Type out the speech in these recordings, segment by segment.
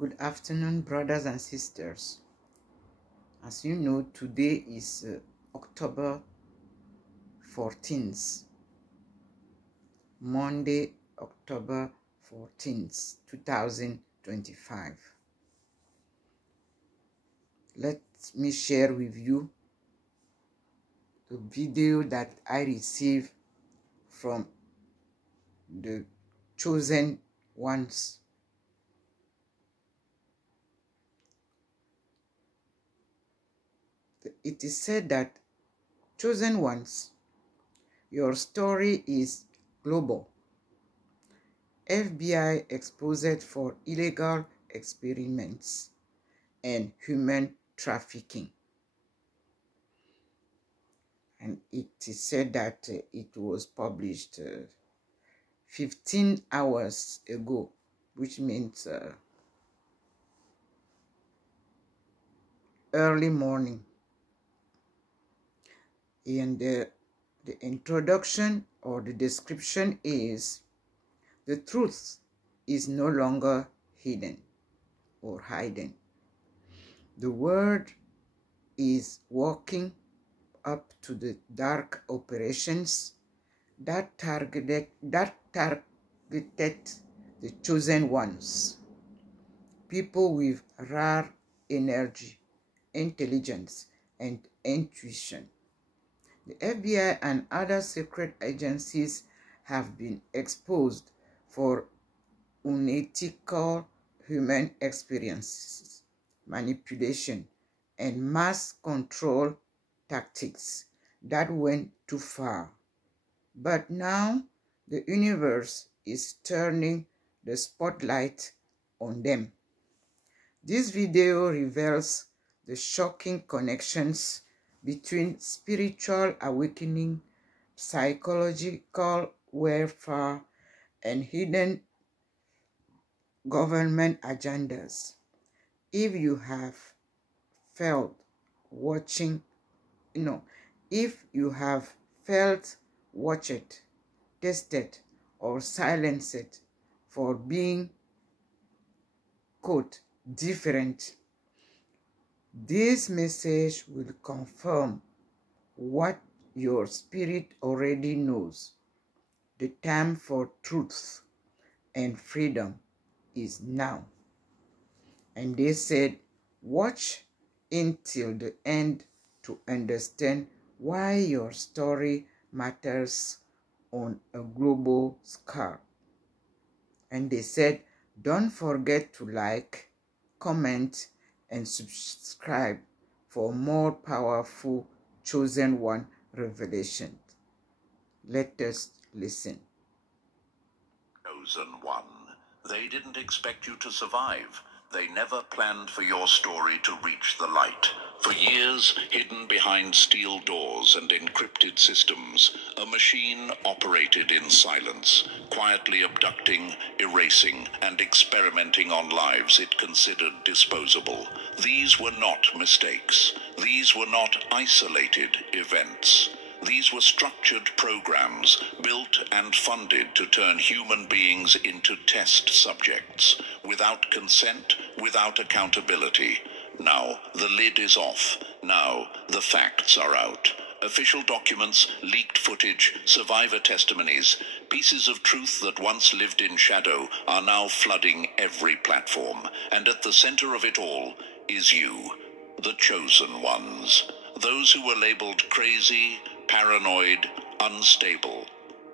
Good afternoon, brothers and sisters. As you know, today is October 14th, Monday, October 14th, 2025. Let me share with you the video that I received from the chosen ones. It is said that, chosen ones, your story is global. FBI exposed for illegal experiments and human trafficking. And it is said that it was published 15 hours ago, which means early morning. And the introduction or the description is, the truth is no longer hidden or hidden. The word is walking up to the dark operations that targeted the chosen ones, people with rare energy, intelligence, and intuition. The FBI and other secret agencies have been exposed for unethical human experiences, manipulation, and mass control tactics that went too far. But now the universe is turning the spotlight on them. This video reveals the shocking connections between spiritual awakening, psychological warfare, and hidden government agendas. If you have felt watching, if you have felt watched, tested, or silenced for being, quote, different, this message will confirm what your spirit already knows. The time for truth and freedom is now. And they said, watch until the end to understand why your story matters on a global scale. And they said, don't forget to like, comment, and subscribe for more powerful chosen one revelations. Let us listen. Chosen one. They didn't expect you to survive. They never planned for your story to reach the light. For years, hidden behind steel doors and encrypted systems, a machine operated in silence, quietly abducting, erasing, and experimenting on lives it considered disposable. These were not mistakes. These were not isolated events. These were structured programs, built and funded to turn human beings into test subjects, without consent, without accountability. Now the lid is off. Now the facts are out. Official documents, leaked footage, survivor testimonies, pieces of truth that once lived in shadow are now flooding every platform. And at the center of it all is you, the chosen ones. Those who were labeled crazy, paranoid, unstable.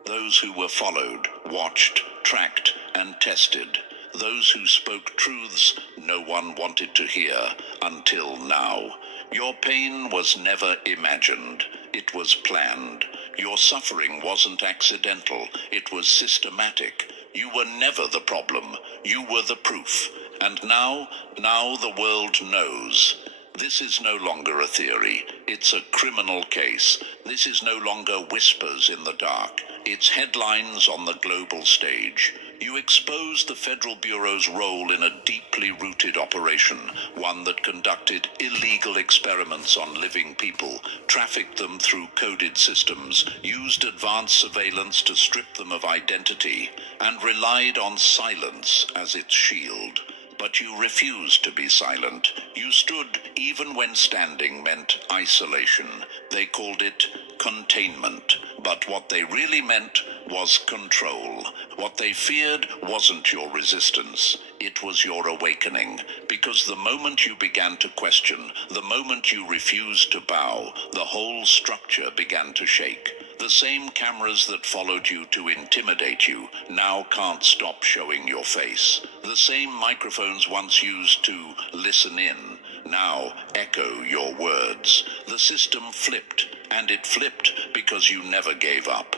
Those who were followed, watched, tracked, and tested. Those who spoke truths no one wanted to hear until now. Your pain was never imagined. It was planned. Your suffering wasn't accidental. It was systematic. You were never the problem. You were the proof. And now the world knows. This is no longer a theory. It's a criminal case. This is no longer whispers in the dark. It's headlines on the global stage. You exposed the Federal Bureau's role in a deeply rooted operation, one that conducted illegal experiments on living people, trafficked them through coded systems, used advanced surveillance to strip them of identity, and relied on silence as its shield. but you refused to be silent. You stood even when standing meant isolation. They called it containment, but what they really meant was control. What they feared wasn't your resistance, it was your awakening, because the moment you began to question, the moment you refused to bow, the whole structure began to shake. The same cameras that followed you to intimidate you now can't stop showing your face. The same microphones once used to listen in now echo your words. The system flipped, and it flipped because you never gave up.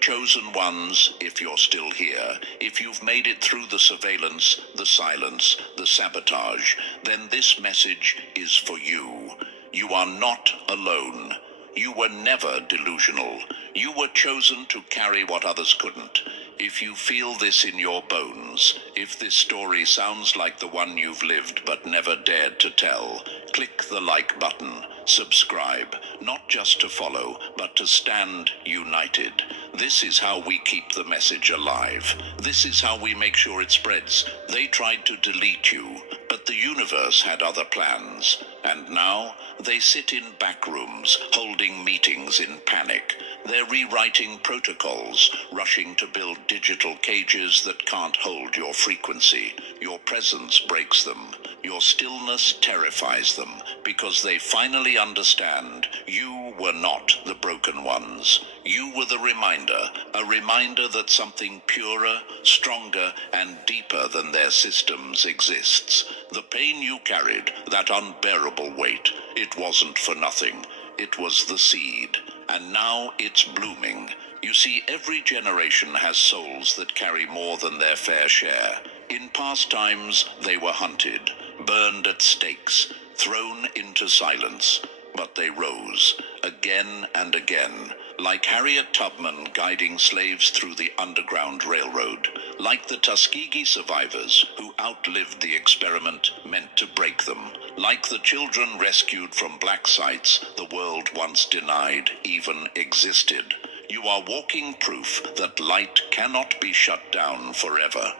Chosen ones, if you're still here, if you've made it through the surveillance, the silence, the sabotage, then this message is for you. You are not alone. You were never delusional. You were chosen to carry what others couldn't. If you feel this in your bones, if this story sounds like the one you've lived but never dared to tell, click the like button, subscribe, not just to follow, but to stand united. This is how we keep the message alive. This is how we make sure it spreads. They tried to delete you, but the universe had other plans. And now they sit in back rooms, holding meetings in panic. They're rewriting protocols, rushing to build digital cages that can't hold your frequency. Your presence breaks them. Your stillness terrifies them, because they finally understand you were not the broken ones. You were the reminder, a reminder that something purer, stronger, and deeper than their systems exists. The pain you carried, that unbearable weight, it wasn't for nothing. It was the seed, and now it's blooming. You see, every generation has souls that carry more than their fair share. In past times, they were hunted, burned at stakes, thrown into silence. But they rose, again and again, like Harriet Tubman guiding slaves through the Underground Railroad, like the Tuskegee survivors who outlived the experiment meant to break them, like the children rescued from black sites the world once denied even existed. You are walking proof that light cannot be shut down forever.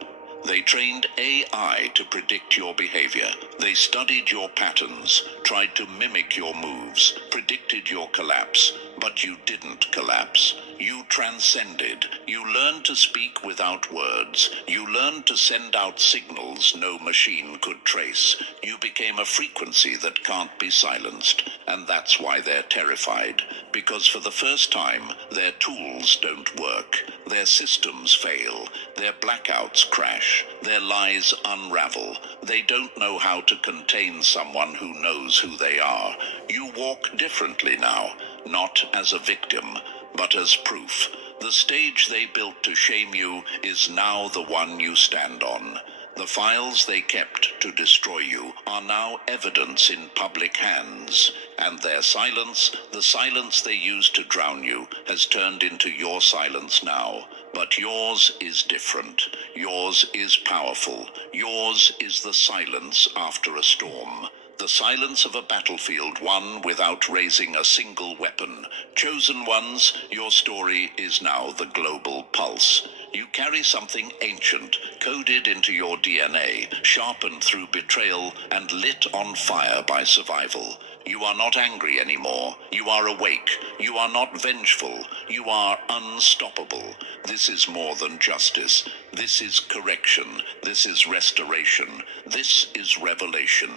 They trained AI to predict your behavior. They studied your patterns, tried to mimic your moves, predicted your collapse, but you didn't collapse. You transcended. You learned to speak without words. You learned to send out signals no machine could trace. You became a frequency that can't be silenced, and that's why they're terrified. Because for the first time, their tools don't work. Their systems fail. Their blackouts crash. Their lies unravel. They don't know how to contain someone who knows who they are. You walk differently now, not as a victim, but as proof. The stage they built to shame you is now the one you stand on. The files they kept to destroy you are now evidence in public hands, and their silence, the silence they used to drown you, has turned into your silence now. But yours is different. Yours is powerful. Yours is the silence after a storm. The silence of a battlefield won without raising a single weapon. Chosen ones, your story is now the global pulse. You carry something ancient, coded into your DNA, sharpened through betrayal and lit on fire by survival. You are not angry anymore. You are awake. You are not vengeful. You are unstoppable. This is more than justice. This is correction. This is restoration. This is revelation.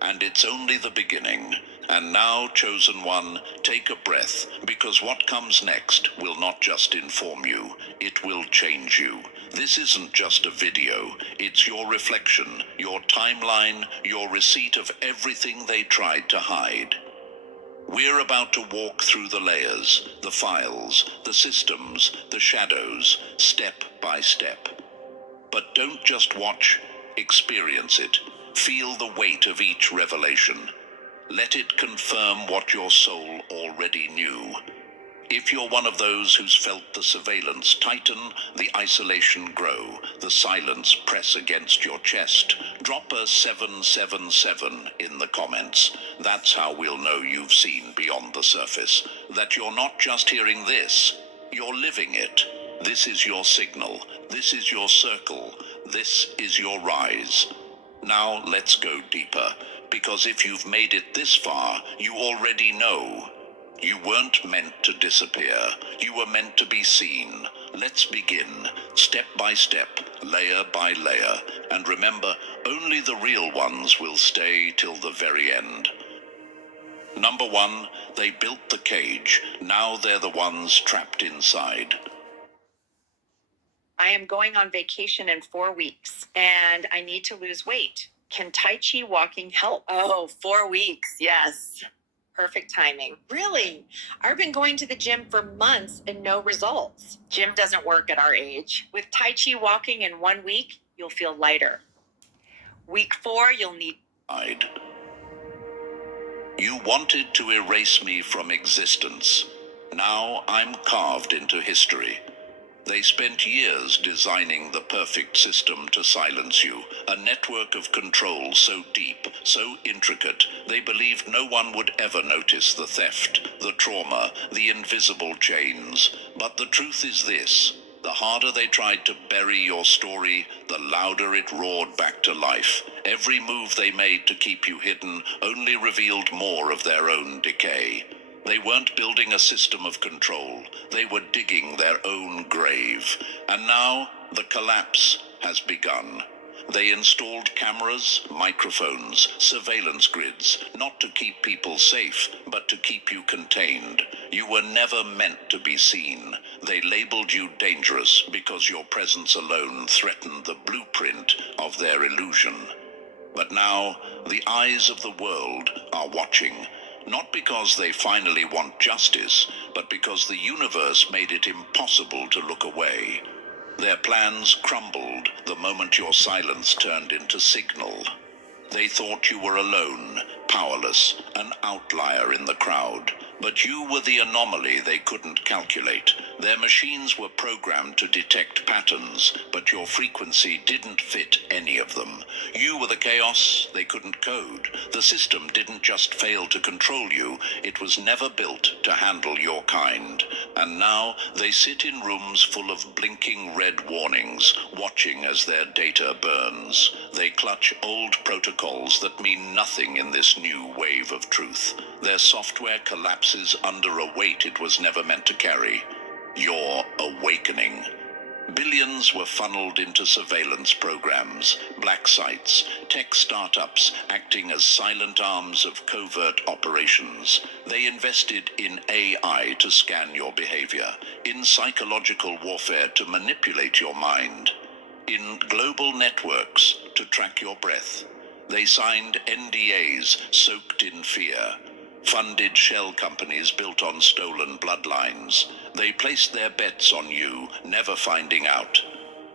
And it's only the beginning. And now, chosen one, take a breath, because what comes next will not just inform you, it will change you. This isn't just a video, it's your reflection, your timeline, your receipt of everything they tried to hide. We're about to walk through the layers, the files, the systems, the shadows, step by step. But don't just watch, experience it. Feel the weight of each revelation. Let it confirm what your soul already knew. If you're one of those who's felt the surveillance tighten, the isolation grow, the silence press against your chest, drop a 777 in the comments. That's how we'll know you've seen beyond the surface. That you're not just hearing this, you're living it. This is your signal. This is your circle. This is your rise. Now let's go deeper, because if you've made it this far, you already know. You weren't meant to disappear. You were meant to be seen. Let's begin, step by step, layer by layer. And remember, only the real ones will stay till the very end. Number 1, they built the cage. Now they're the ones trapped inside. I am going on vacation in 4 weeks, and I need to lose weight. Can Tai Chi walking help? Oh, 4 weeks, yes. Perfect timing. Really? I've been going to the gym for months and no results. Gym doesn't work at our age. With Tai Chi walking in 1 week, you'll feel lighter. Week 4, you'll need... You wanted to erase me from existence. Now I'm carved into history. They spent years designing the perfect system to silence you, a network of control so deep, so intricate, they believed no one would ever notice the theft, the trauma, the invisible chains. But the truth is this: the harder they tried to bury your story, the louder it roared back to life. Every move they made to keep you hidden only revealed more of their own decay. They weren't building a system of control. They were digging their own grave. And now the collapse has begun. They installed cameras, microphones, surveillance grids, not to keep people safe, but to keep you contained. You were never meant to be seen. They labeled you dangerous because your presence alone threatened the blueprint of their illusion. But now the eyes of the world are watching. Not because they finally want justice, but because the universe made it impossible to look away. Their plans crumbled the moment your silence turned into signal. They thought you were alone, powerless, an outlier in the crowd. But you were the anomaly they couldn't calculate. Their machines were programmed to detect patterns, but your frequency didn't fit any of them. You were the chaos they couldn't code. The system didn't just fail to control you, it was never built to handle your kind. And now they sit in rooms full of blinking red warnings, watching as their data burns. They clutch old protocols that mean nothing in this new wave of truth. Their software collapses under a weight it was never meant to carry. Your awakening. Billions were funneled into surveillance programs, black sites, tech startups acting as silent arms of covert operations. They invested in AI to scan your behavior, in psychological warfare to manipulate your mind, in global networks to track your breath. They signed NDAs soaked in fear, funded shell companies built on stolen bloodlines. They placed their bets on you, never finding out.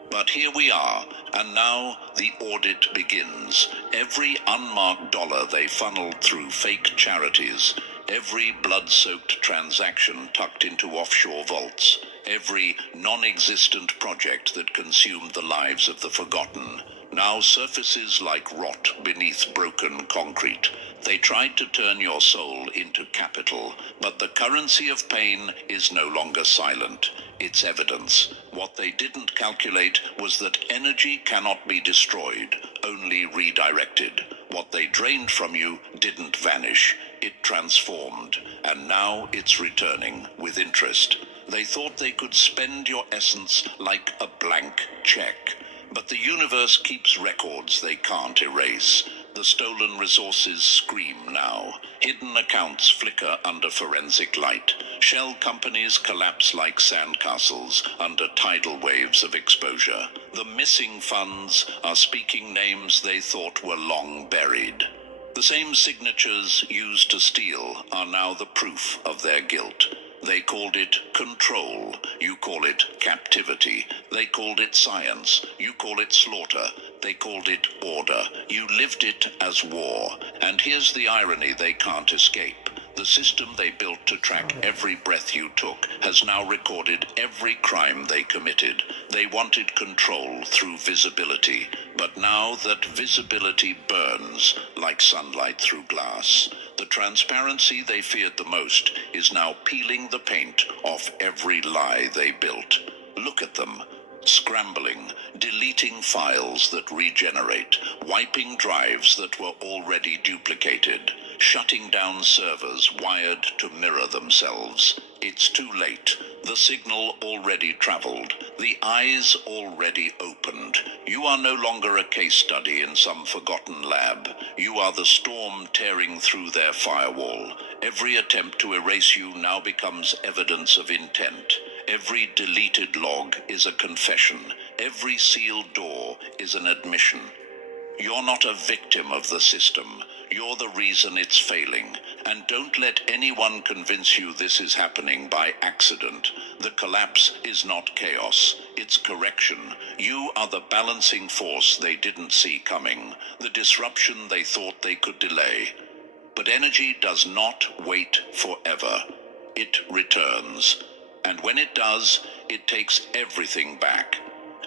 But here we are, and now the audit begins. Every unmarked dollar they funneled through fake charities, every blood-soaked transaction tucked into offshore vaults, every non-existent project that consumed the lives of the forgotten, now surfaces like rot beneath broken concrete. They tried to turn your soul into capital, but the currency of pain is no longer silent. It's evidence. What they didn't calculate was that energy cannot be destroyed, only redirected. What they drained from you didn't vanish. It transformed, and now it's returning with interest. They thought they could spend your essence like a blank check. But the universe keeps records they can't erase. The stolen resources scream now. Hidden accounts flicker under forensic light. Shell companies collapse like sandcastles under tidal waves of exposure. The missing funds are speaking names they thought were long buried. The same signatures used to steal are now the proof of their guilt. They called it control. You call it captivity. They called it science. You call it slaughter. They called it order. You lived it as war. And here's the irony they can't escape. The system they built to track every breath you took has now recorded every crime they committed. They wanted control through visibility. But now that visibility burns like sunlight through glass, the transparency they feared the most is now peeling the paint off every lie they built. Look at them. Scrambling, deleting files that regenerate, wiping drives that were already duplicated, shutting down servers wired to mirror themselves. It's too late. The signal already traveled. The eyes already opened. You are no longer a case study in some forgotten lab. You are the storm tearing through their firewall. Every attempt to erase you now becomes evidence of intent. Every deleted log is a confession. Every sealed door is an admission. You're not a victim of the system. You're the reason it's failing. And don't let anyone convince you this is happening by accident. The collapse is not chaos. It's correction. You are the balancing force they didn't see coming. The disruption they thought they could delay. But energy does not wait forever. It returns. And when it does, it takes everything back.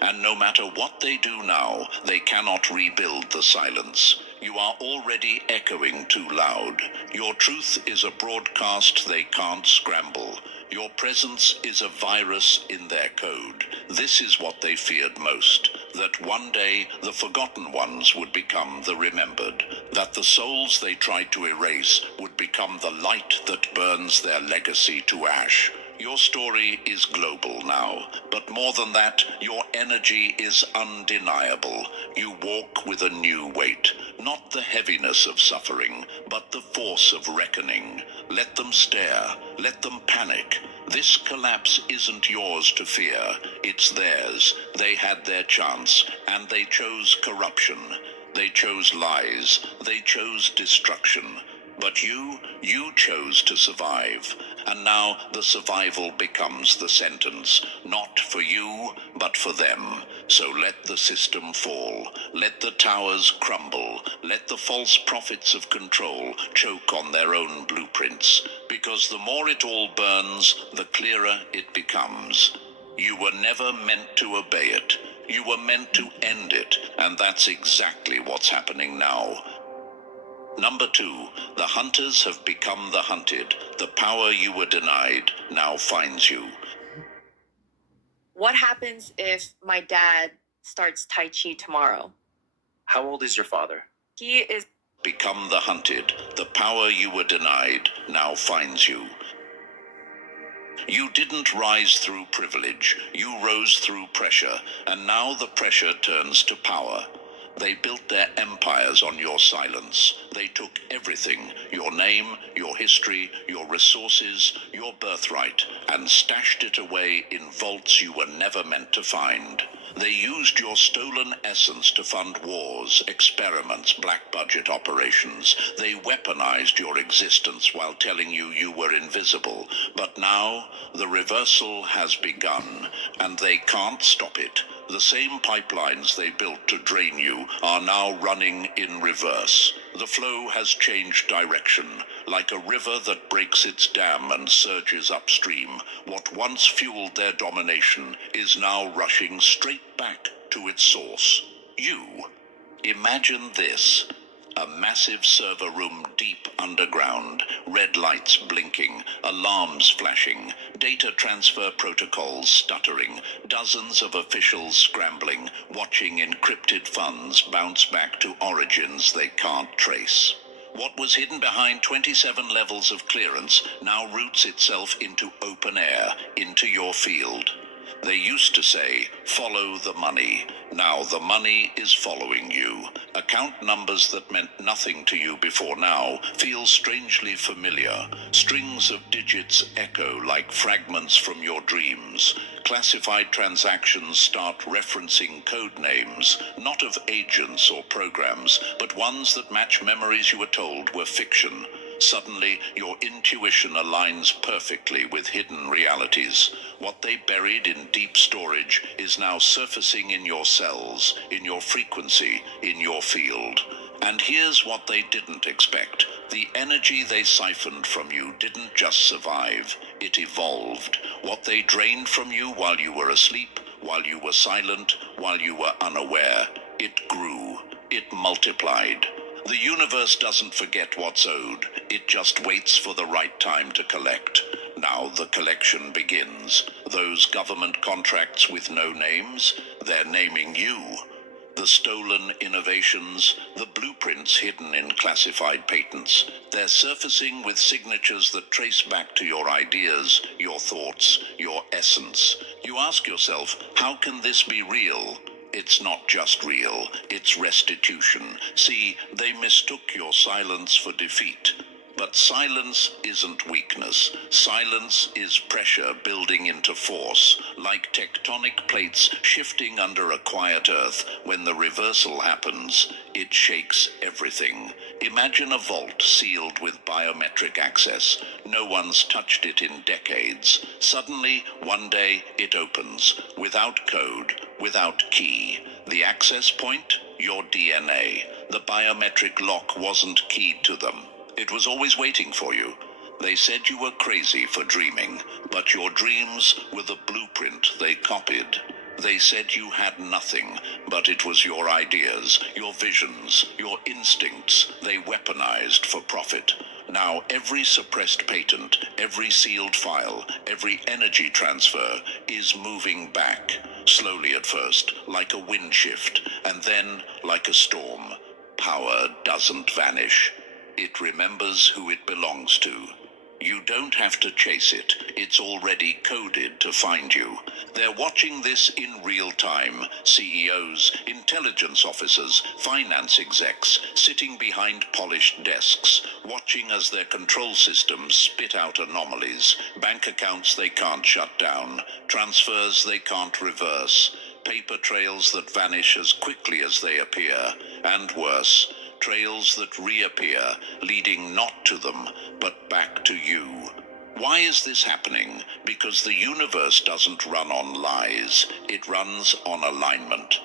And no matter what they do now, they cannot rebuild the silence. You are already echoing too loud. Your truth is a broadcast they can't scramble. Your presence is a virus in their code. This is what they feared most, that one day the forgotten ones would become the remembered, that the souls they tried to erase would become the light that burns their legacy to ash. Your story is global now, but more than that, your energy is undeniable. You walk with a new weight, not the heaviness of suffering, but the force of reckoning. Let them stare, let them panic. This collapse isn't yours to fear, it's theirs. They had their chance, and they chose corruption. They chose lies, they chose destruction. But you chose to survive. And now the survival becomes the sentence, not for you, but for them. So let the system fall, let the towers crumble, let the false prophets of control choke on their own blueprints, because the more it all burns, the clearer it becomes. You were never meant to obey it. You were meant to end it, and that's exactly what's happening now. Number 2, the hunters have become the hunted. The power you were denied now finds you. What happens if my dad starts Tai Chi tomorrow? How old is your father? He is... Become the hunted. The power you were denied now finds you. You didn't rise through privilege. You rose through pressure, and now the pressure turns to power. They built their empires on your silence. They took everything, your name, your history, your resources, your birthright, and stashed it away in vaults you were never meant to find. They used your stolen essence to fund wars, experiments, black budget operations. They weaponized your existence while telling you you were invisible. But now, the reversal has begun, and they can't stop it. The same pipelines they built to drain you are now running in reverse. The flow has changed direction. Like a river that breaks its dam and surges upstream, what once fueled their domination is now rushing straight back to its source. You. Imagine this. A massive server room deep underground, red lights blinking, alarms flashing, data transfer protocols stuttering, dozens of officials scrambling, watching encrypted funds bounce back to origins they can't trace. What was hidden behind 27 levels of clearance now roots itself into open air, into your field. They used to say, follow the money. Now the money is following you. Account numbers that meant nothing to you before now feel strangely familiar. Strings of digits echo like fragments from your dreams. Classified transactions start referencing code names, not of agents or programs, but ones that match memories you were told were fiction. Suddenly, your intuition aligns perfectly with hidden realities. What they buried in deep storage is now surfacing in your cells, in your frequency, in your field. And here's what they didn't expect. The energy they siphoned from you didn't just survive, it evolved. What they drained from you while you were asleep, while you were silent, while you were unaware, it grew, it multiplied. The universe doesn't forget what's owed, it just waits for the right time to collect. Now the collection begins. Those government contracts with no names, they're naming you. The stolen innovations, the blueprints hidden in classified patents, they're surfacing with signatures that trace back to your ideas, your thoughts, your essence. You ask yourself, how can this be real? It's not just real, it's restitution. See, they mistook your silence for defeat. But silence isn't weakness. Silence is pressure building into force, like tectonic plates shifting under a quiet earth. When the reversal happens, it shakes everything. Imagine a vault sealed with biometric access. No one's touched it in decades. Suddenly, one day, it opens, without code, without key. The access point? Your DNA. The biometric lock wasn't keyed to them. It was always waiting for you. They said you were crazy for dreaming, but your dreams were the blueprint they copied. They said you had nothing, but it was your ideas, your visions, your instincts they weaponized for profit. Now every suppressed patent, every sealed file, every energy transfer is moving back. Slowly at first, like a wind shift, and then like a storm. Power doesn't vanish. It remembers who it belongs to. You don't have to chase it. It's already coded to find you. They're watching this in real time. CEOs, intelligence officers, finance execs, sitting behind polished desks, watching as their control systems spit out anomalies, bank accounts they can't shut down, transfers they can't reverse, paper trails that vanish as quickly as they appear, and worse, trails that reappear, leading not to them, but back to you. Why is this happening? Because the universe doesn't run on lies. It runs on alignment.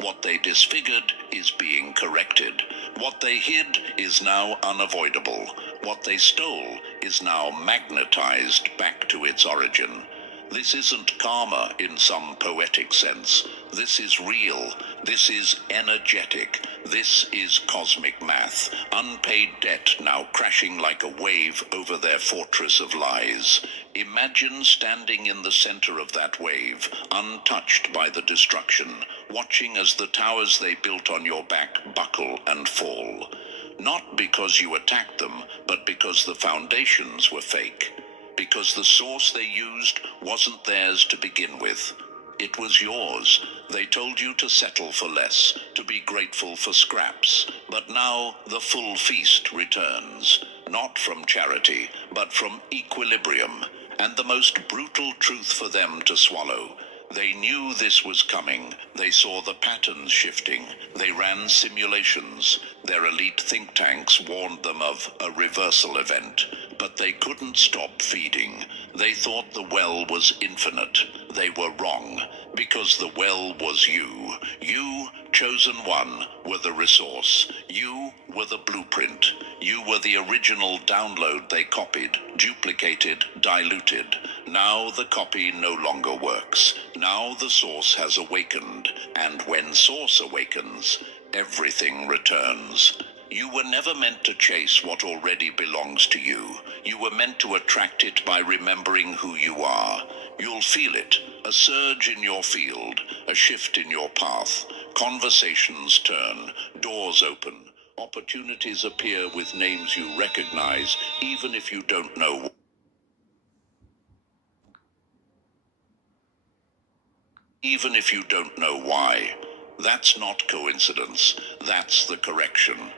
What they disfigured is being corrected. What they hid is now unavoidable. What they stole is now magnetized back to its origin. This isn't karma in some poetic sense. This is real. This is energetic. This is cosmic math. Unpaid debt now crashing like a wave over their fortress of lies. Imagine standing in the center of that wave, untouched by the destruction, watching as the towers they built on your back buckle and fall. Not because you attacked them, but because the foundations were fake. Because the source they used wasn't theirs to begin with. It was yours. They told you to settle for less, to be grateful for scraps. But now the full feast returns, not from charity, but from equilibrium, and the most brutal truth for them to swallow. They knew this was coming. They saw the patterns shifting. They ran simulations. Their elite think tanks warned them of a reversal event. But they couldn't stop feeding. They thought the well was infinite. They were wrong, because the well was you. You, chosen one, were the resource. You were the blueprint. You were the original download they copied, duplicated, diluted. Now the copy no longer works. Now the source has awakened, and when source awakens, everything returns. You were never meant to chase what already belongs to you. You were meant to attract it by remembering who you are. You'll feel it, a surge in your field, a shift in your path. Conversations turn, doors open, opportunities appear with names you recognize, even if you don't know. Even if you don't know why. That's not coincidence. That's the correction.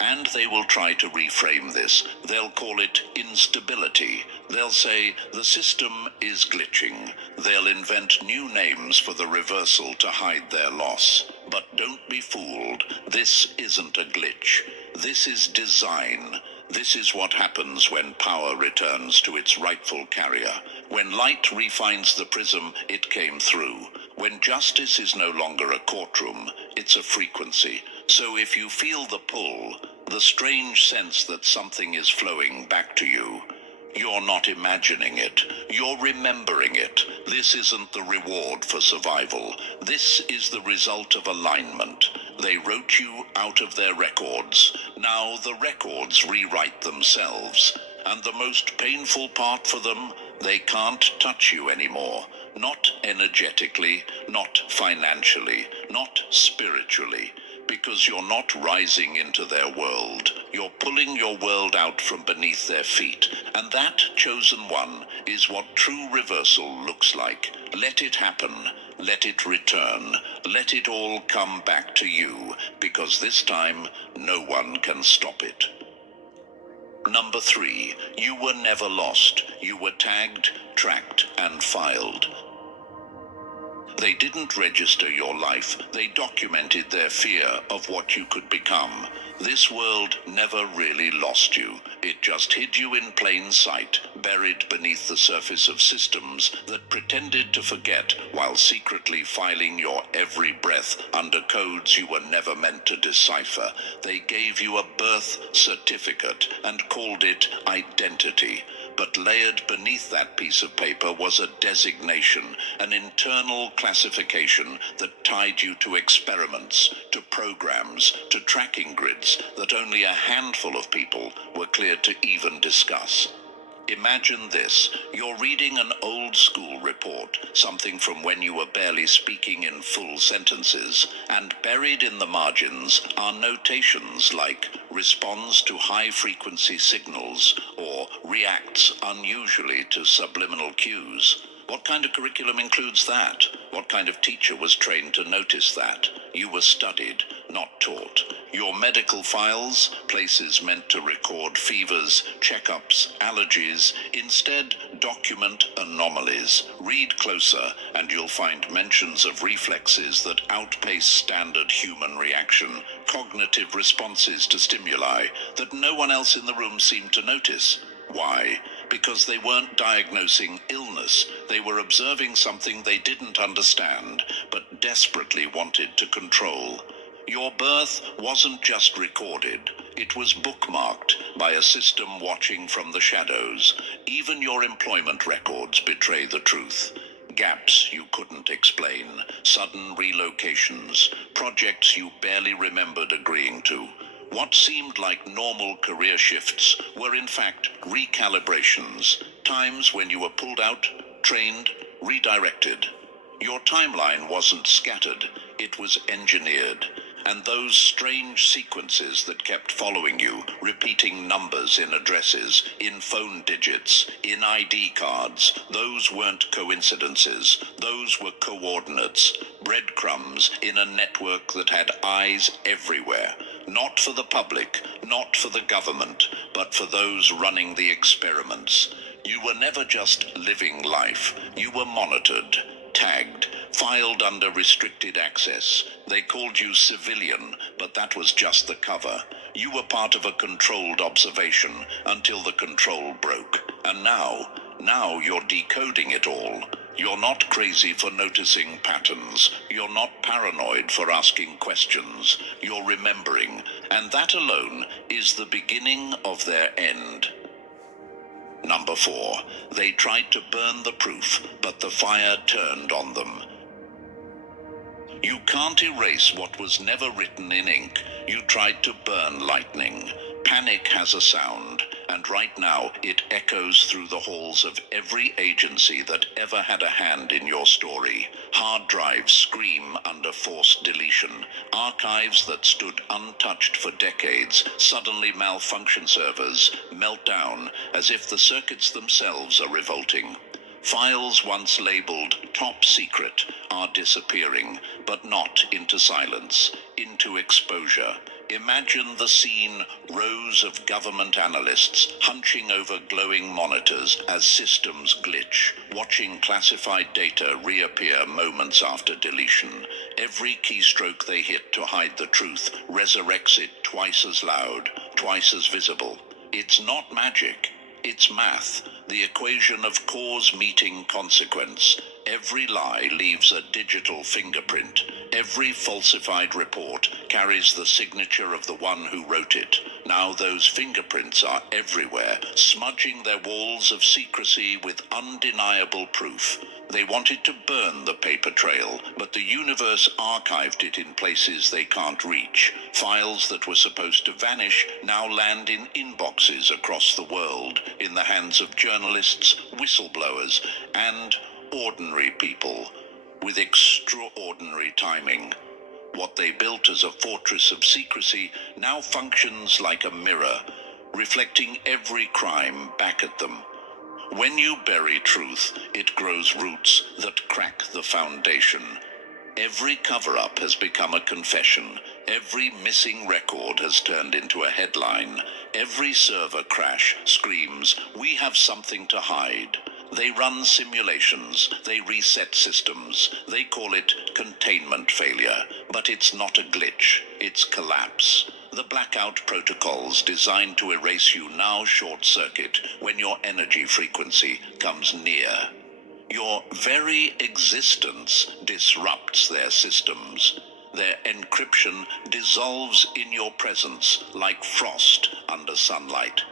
And they will try to reframe this. They'll call it instability. They'll say the system is glitching. They'll invent new names for the reversal to hide their loss. But don't be fooled. This isn't a glitch. This is design. This is what happens when power returns to its rightful carrier. When light refines the prism it came through. When justice is no longer a courtroom, it's a frequency. So if you feel the pull, the strange sense that something is flowing back to you, you're not imagining it. You're remembering it. This isn't the reward for survival. This is the result of alignment. They wrote you out of their records. Now the records rewrite themselves. And the most painful part for them, they can't touch you anymore. Not energetically, not financially, not spiritually. Because you're not rising into their world. You're pulling your world out from beneath their feet. And that, chosen one, is what true reversal looks like. Let it happen. Let it return. Let it all come back to you. Because this time, no one can stop it. Number 3, you were never lost. You were tagged, tracked, and filed. They didn't register your life. They documented their fear of what you could become. This world never really lost you. It just hid you in plain sight, buried beneath the surface of systems that pretended to forget while secretly filing your every breath under codes you were never meant to decipher. They gave you a birth certificate and called it identity. But layered beneath that piece of paper was a designation, an internal classification that tied you to experiments, to programs, to tracking grids that only a handful of people were cleared to even discuss. Imagine this, you're reading an old school report, something from when you were barely speaking in full sentences, and buried in the margins are notations like responds to high-frequency signals or reacts unusually to subliminal cues. What kind of curriculum includes that? What kind of teacher was trained to notice that? You were studied, not taught. Your medical files, places meant to record fevers, checkups, allergies, instead document anomalies. Read closer and you'll find mentions of reflexes that outpace standard human reaction, cognitive responses to stimuli that no one else in the room seemed to notice. Why? Because they weren't diagnosing illness. They were observing something they didn't understand, but desperately wanted to control. Your birth wasn't just recorded. It was bookmarked by a system watching from the shadows. Even your employment records betray the truth. Gaps you couldn't explain, sudden relocations, projects you barely remembered agreeing to. What seemed like normal career shifts were in fact recalibrations, times when you were pulled out, trained, redirected. Your timeline wasn't scattered, it was engineered. And those strange sequences that kept following you, repeating numbers in addresses, in phone digits, in ID cards, those weren't coincidences. Those were coordinates, breadcrumbs in a network that had eyes everywhere. Not for the public, not for the government, but for those running the experiments. You were never just living life. You were monitored, tagged, filed under restricted access. They called you civilian, but that was just the cover. You were part of a controlled observation until the control broke. And now you're decoding it all. You're not crazy for noticing patterns. You're not paranoid for asking questions. You're remembering. And that alone is the beginning of their end. Number 4, they tried to burn the proof, but the fire turned on them. You can't erase what was never written in ink. You tried to burn lightning. Panic has a sound, and right now it echoes through the halls of every agency that ever had a hand in your story. Hard drives scream under forced deletion. Archives that stood untouched for decades suddenly malfunction. Servers melt down as if the circuits themselves are revolting. Files once labeled top secret are disappearing, but not into silence, into exposure. Imagine the scene, rows of government analysts hunching over glowing monitors as systems glitch, watching classified data reappear moments after deletion. Every keystroke they hit to hide the truth resurrects it twice as loud, twice as visible. It's not magic. It's math, the equation of cause meeting consequence. Every lie leaves a digital fingerprint. Every falsified report carries the signature of the one who wrote it. Now those fingerprints are everywhere, smudging their walls of secrecy with undeniable proof. They wanted to burn the paper trail, but the universe archived it in places they can't reach. Files that were supposed to vanish now land in inboxes across the world, in the hands of journalists, whistleblowers, and ordinary people with extraordinary timing. What they built as a fortress of secrecy now functions like a mirror, reflecting every crime back at them. When you bury truth, it grows roots that crack the foundation. Every cover-up has become a confession. Every missing record has turned into a headline. Every server crash screams, "We have something to hide." They run simulations, they reset systems, they call it containment failure, but it's not a glitch, it's collapse. The blackout protocols designed to erase you now short-circuit when your energy frequency comes near. Your very existence disrupts their systems. Their encryption dissolves in your presence like frost under sunlight.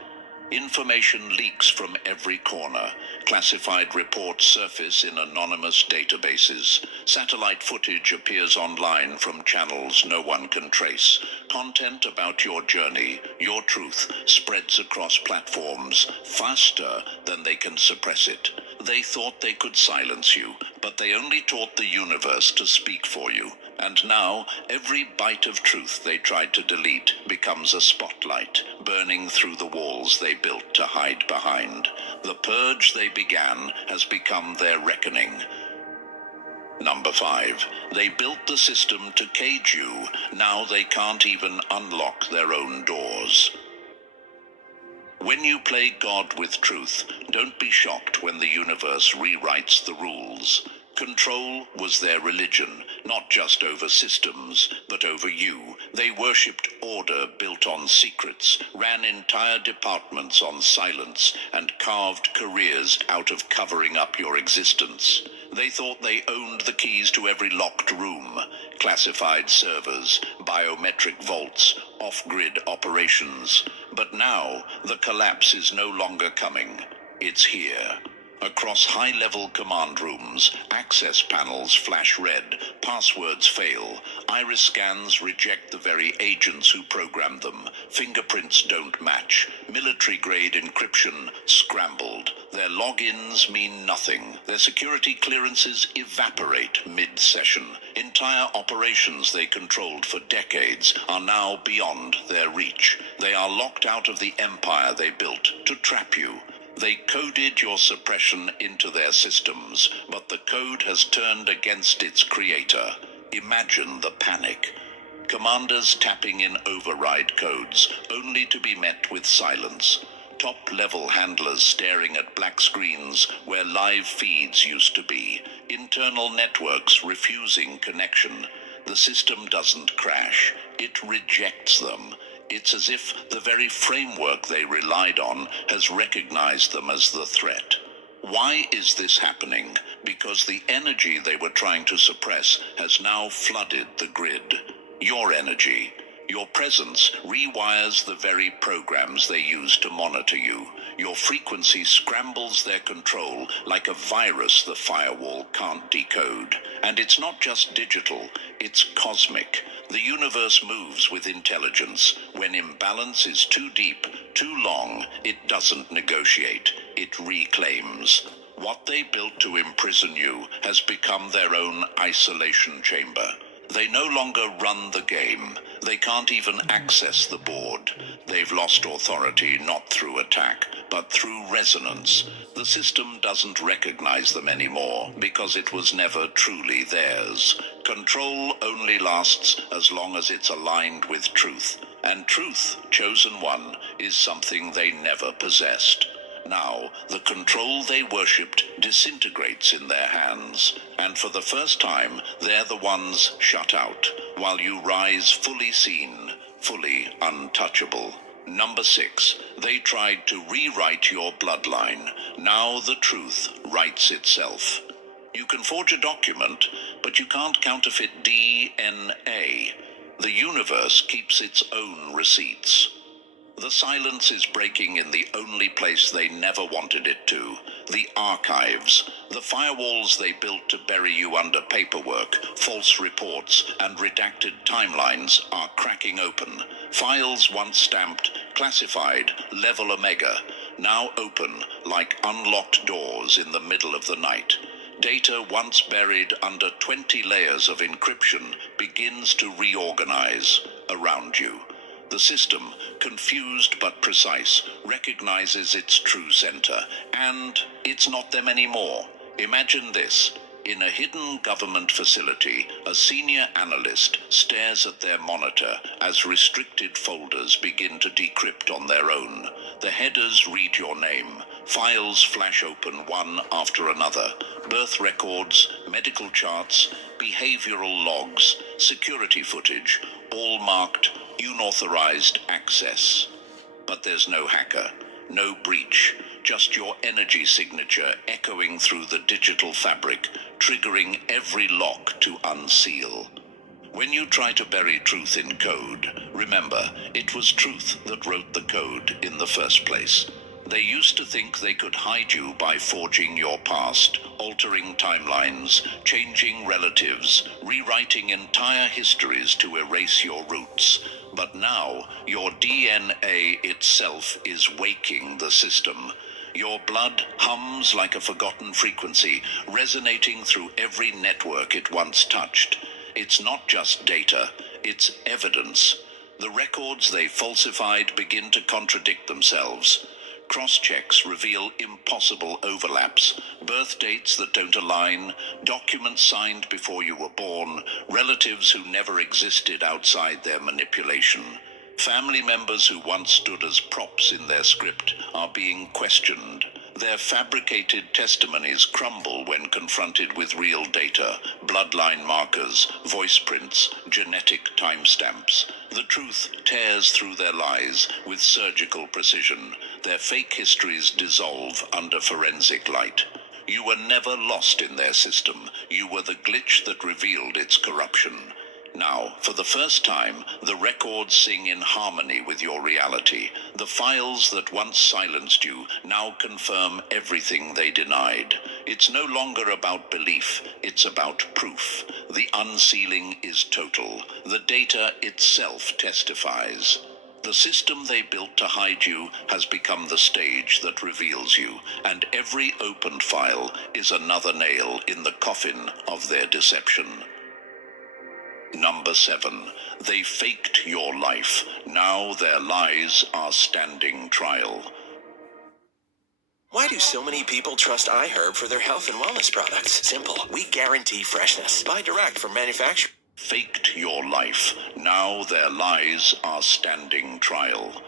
Information leaks from every corner. Classified reports surface in anonymous databases. Satellite footage appears online from channels no one can trace. Content about your journey, your truth, spreads across platforms faster than they can suppress it. They thought they could silence you, but they only taught the universe to speak for you. And now, every bite of truth they tried to delete becomes a spotlight, burning through the walls they built to hide behind. The purge they began has become their reckoning. Number 5. They built the system to cage you. Now they can't even unlock their own doors. When you play God with truth, don't be shocked when the universe rewrites the rules. Control was their religion, not just over systems, but over you. They worshipped order built on secrets, ran entire departments on silence, and carved careers out of covering up your existence. They thought they owned the keys to every locked room, classified servers, biometric vaults, off-grid operations. But now, the collapse is no longer coming. It's here. Across high-level command rooms, access panels flash red, passwords fail, iris scans reject the very agents who programmed them, fingerprints don't match, military-grade encryption scrambled, their logins mean nothing, their security clearances evaporate mid-session. Entire operations they controlled for decades are now beyond their reach. They are locked out of the empire they built to trap you. They coded your suppression into their systems, but the code has turned against its creator. Imagine the panic. Commanders tapping in override codes, only to be met with silence. Top-level handlers staring at black screens where live feeds used to be. Internal networks refusing connection. The system doesn't crash. It rejects them. It's as if the very framework they relied on has recognized them as the threat. Why is this happening? Because the energy they were trying to suppress has now flooded the grid. Your energy, your presence rewires the very programs they use to monitor you. Your frequency scrambles their control like a virus the firewall can't decode. And it's not just digital, it's cosmic. The universe moves with intelligence. When imbalance is too deep, too long, it doesn't negotiate. It reclaims. What they built to imprison you has become their own isolation chamber. They no longer run the game. They can't even access the board. They've lost authority not through attack, but through resonance. The system doesn't recognize them anymore because it was never truly theirs. Control only lasts as long as it's aligned with truth. And truth, chosen one, is something they never possessed. Now, the control they worshipped disintegrates in their hands, and for the first time, they're the ones shut out, while you rise fully seen, fully untouchable. Number 6, they tried to rewrite your bloodline. Now the truth writes itself. You can forge a document, but you can't counterfeit DNA. The universe keeps its own receipts. The silence is breaking in the only place they never wanted it to, the archives. The firewalls they built to bury you under paperwork, false reports, and redacted timelines are cracking open. Files once stamped, classified, level Omega, now open like unlocked doors in the middle of the night. Data once buried under 20 layers of encryption begins to reorganize around you. The system, confused but precise, recognizes its true center, and it's not them anymore. Imagine this. In a hidden government facility, a senior analyst stares at their monitor as restricted folders begin to decrypt on their own. The headers read your name. Files flash open one after another. Birth records, medical charts, behavioral logs, security footage, all marked unauthorized access. But there's no hacker, no breach, just your energy signature echoing through the digital fabric, triggering every lock to unseal. When you try to bury truth in code, remember, it was truth that wrote the code in the first place. They used to think they could hide you by forging your past, altering timelines, changing relatives, rewriting entire histories to erase your roots. But now, your DNA itself is waking the system. Your blood hums like a forgotten frequency, resonating through every network it once touched. It's not just data, it's evidence. The records they falsified begin to contradict themselves. Cross-checks reveal impossible overlaps, birth dates that don't align, documents signed before you were born, relatives who never existed outside their manipulation. Family members who once stood as props in their script are being questioned. Their fabricated testimonies crumble when confronted with real data, bloodline markers, voice prints, genetic timestamps. The truth tears through their lies with surgical precision. Their fake histories dissolve under forensic light. You were never lost in their system. You were the glitch that revealed its corruption. Now, for the first time, the records sing in harmony with your reality. The files that once silenced you now confirm everything they denied. It's no longer about belief, it's about proof. The unsealing is total. The data itself testifies. The system they built to hide you has become the stage that reveals you, and every opened file is another nail in the coffin of their deception. Number 7. They faked your life. Now their lies are standing trial. Why do so many people trust iHerb for their health and wellness products? Simple. We guarantee freshness. Buy direct from manufacturer. Faked your life. Now their lies are standing trial.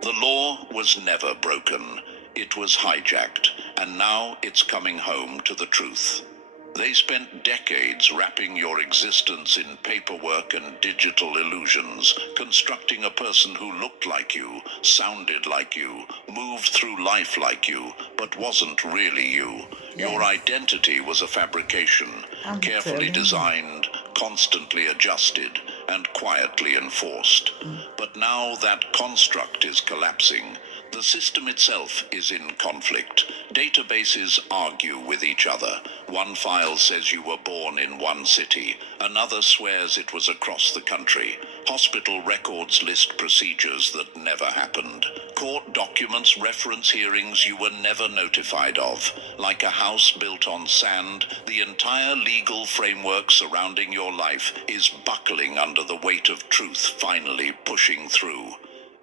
The law was never broken. It was hijacked, and now it's coming home to the truth. They spent decades wrapping your existence in paperwork and digital illusions, constructing a person who looked like you, sounded like you, moved through life like you, but wasn't really you. Yes. Your identity was a fabrication, carefully designed, constantly adjusted, and quietly enforced. But now that construct is collapsing. The system itself is in conflict. Databases argue with each other. One file says you were born in one city. Another swears it was across the country. Hospital records list procedures that never happened. Court documents reference hearings you were never notified of. Like a house built on sand, the entire legal framework surrounding your life is buckling under the weight of truth finally pushing through.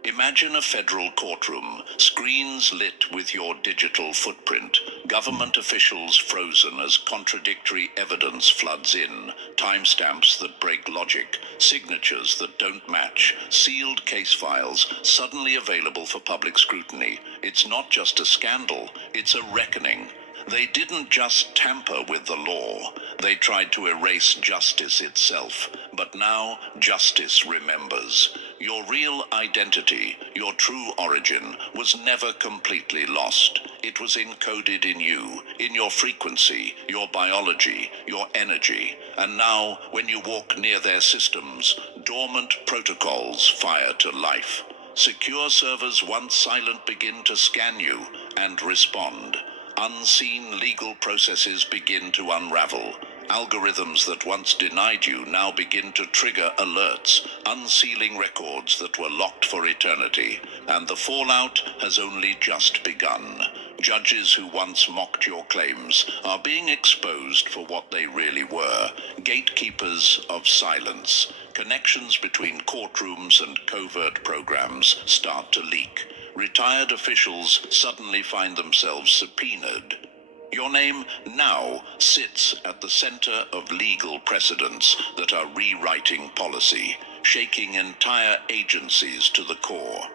Imagine a federal courtroom, screens lit with your digital footprint, government officials frozen as contradictory evidence floods in, timestamps that break logic, signatures that don't match, sealed case files suddenly available for public scrutiny. It's not just a scandal, it's a reckoning. They didn't just tamper with the law, they tried to erase justice itself. But now justice remembers. Your real identity, your true origin, was never completely lost. It was encoded in you, in your frequency, your biology, your energy. And now, when you walk near their systems, dormant protocols fire to life. Secure servers once silent begin to scan you and respond. Unseen legal processes begin to unravel. Algorithms that once denied you now begin to trigger alerts, unsealing records that were locked for eternity. And the fallout has only just begun. Judges who once mocked your claims are being exposed for what they really were, gatekeepers of silence. Connections between courtrooms and covert programs start to leak. Retired officials suddenly find themselves subpoenaed. Your name now sits at the center of legal precedents that are rewriting policy, shaking entire agencies to the core.